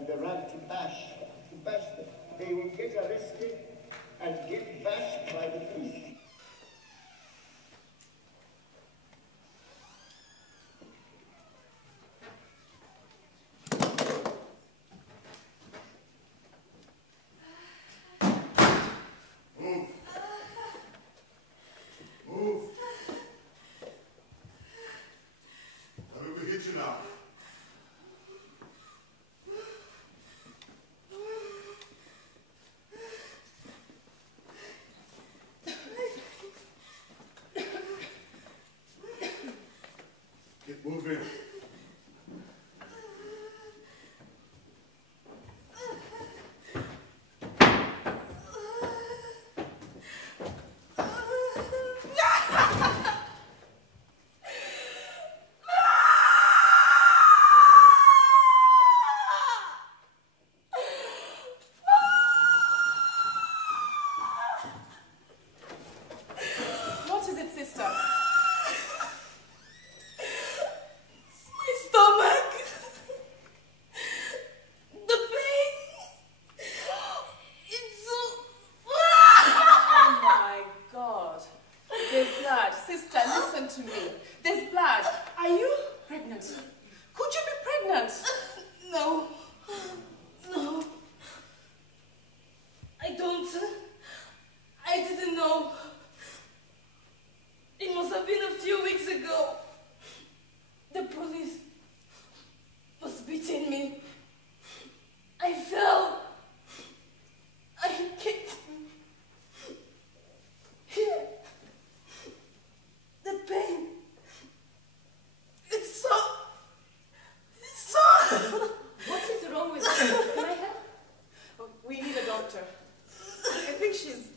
and they ran to bash them. They would get arrested and get bashed by the police. Moving. What is it, sister?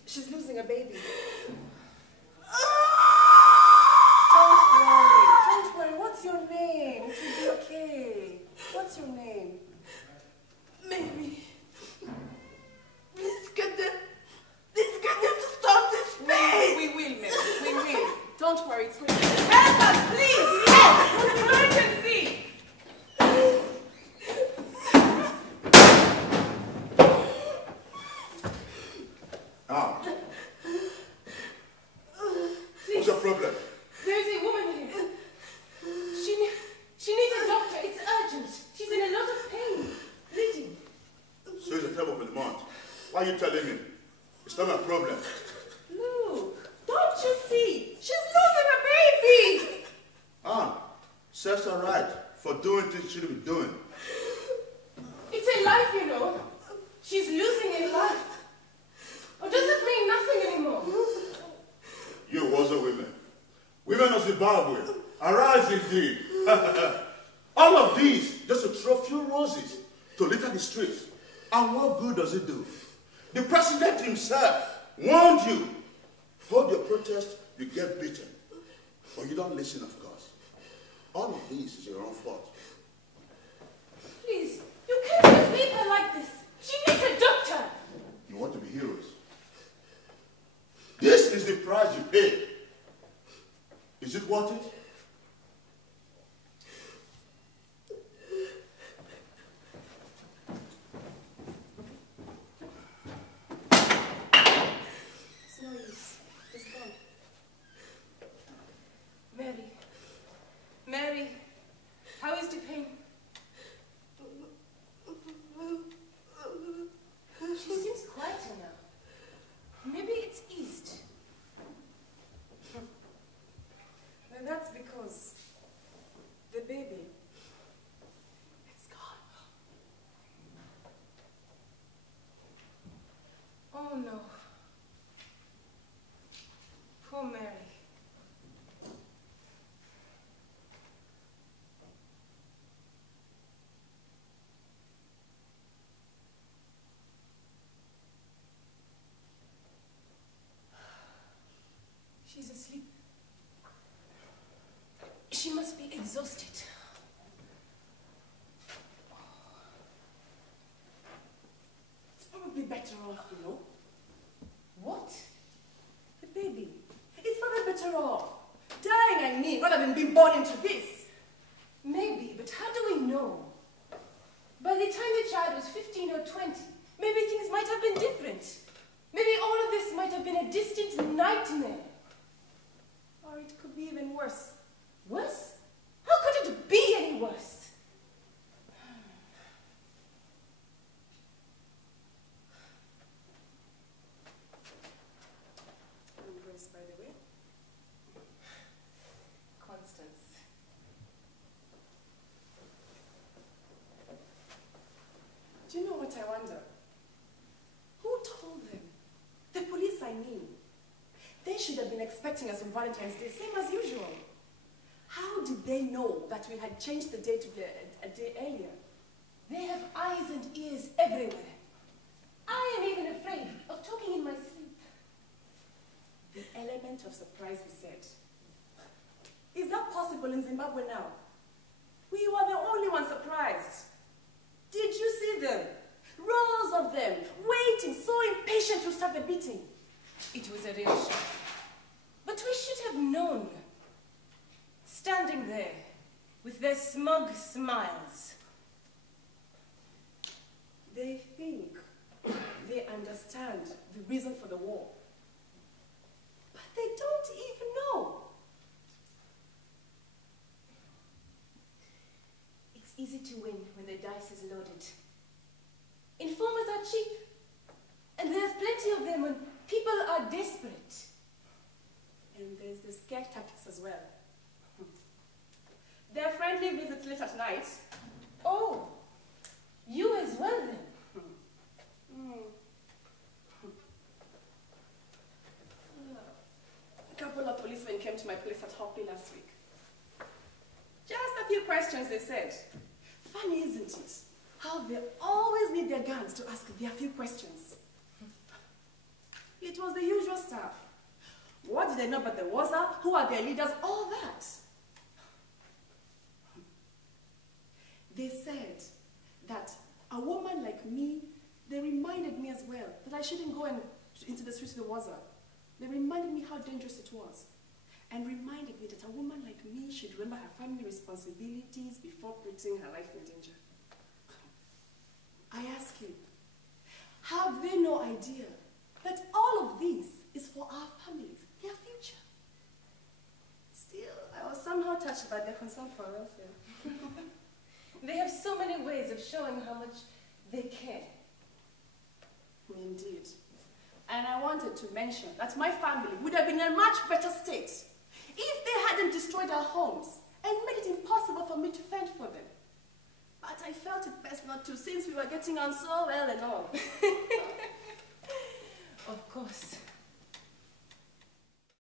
She's losing a baby. Don't worry. What's your name? It will be okay. What's your name? Maybe. Please get them to stop this pain. We will, Mary. We will. Don't worry. It's going to help us, please. Yes. Emergency. What's your problem? There's a woman here. She needs a doctor. It's urgent. She's in a lot of pain. Bleeding. So it's a time of the month. Why are you telling me? It's not my problem. Look, don't you see? She's losing a baby. Says all right for doing things she shouldn't be doing. It's a life, you know. She's losing a life. Or does it mean nothing anymore? You WOZA women. Women of Zimbabwe. Arise indeed. All of these just to throw few roses to litter the streets. And what good does it do? The president himself warned you. Hold your protest, you get beaten. But you don't listen, of course. All of this is your own fault. Please, you can't just leave her like this. She needs a doctor. You want to be heroes. This is the price you pay. Is it worth it? It's no use. It's gone. Mary, how is the pain? She seems quieter now. Maybe it's eased. And that's because the baby, it's gone. Oh no. Poor Mary. She's asleep. She must be exhausted. It's probably better off, you know. What? The baby. It's probably better off. Dying, I mean, rather than being born into this. Maybe, but how do we know? By the time the child was 15 or 20, maybe things might have been different. Maybe all of this might have been a distant nightmare. Or it could be even worse. Worse? How could it be any worse? By the way, Constance. Do you know what I wonder? Who told them? The police, I mean. They should have been expecting us on Valentine's Day, same as usual. How did they know that we had changed the date a day earlier? They have eyes and ears everywhere. I am even afraid of talking in my sleep. The element of surprise, we said. Is that possible in Zimbabwe now? We were the only ones surprised. Did you see them? Rows of them, waiting, so impatient to start the beating. It was a real shock. But we should have known. Standing there, with their smug smiles. They think they understand the reason for the war. They don't even know. It's easy to win when the dice is loaded. Informers are cheap, and there's plenty of them when people are desperate. And there's the scare tactics as well. Their friendly visits late at night. Oh, you as well then. A couple of policemen came to my place at Hoppy last week. Just a few questions, they said. Funny, isn't it? How they always need their guns to ask their few questions. It was the usual stuff. What did they know about the WOZA? Who are their leaders? All that. They said that a woman like me, they reminded me as well that I shouldn't go into the streets of the WOZA. They reminded me how dangerous it was, and reminded me that a woman like me should remember her family responsibilities before putting her life in danger. I ask you, have they no idea that all of this is for our families, their future? Still, I was somehow touched by their concern for welfare. They have so many ways of showing how much they care. Indeed. And I wanted to mention that my family would have been in a much better state if they hadn't destroyed our homes and made it impossible for me to fend for them. But I felt it best not to, since we were getting on so well and all. Of course.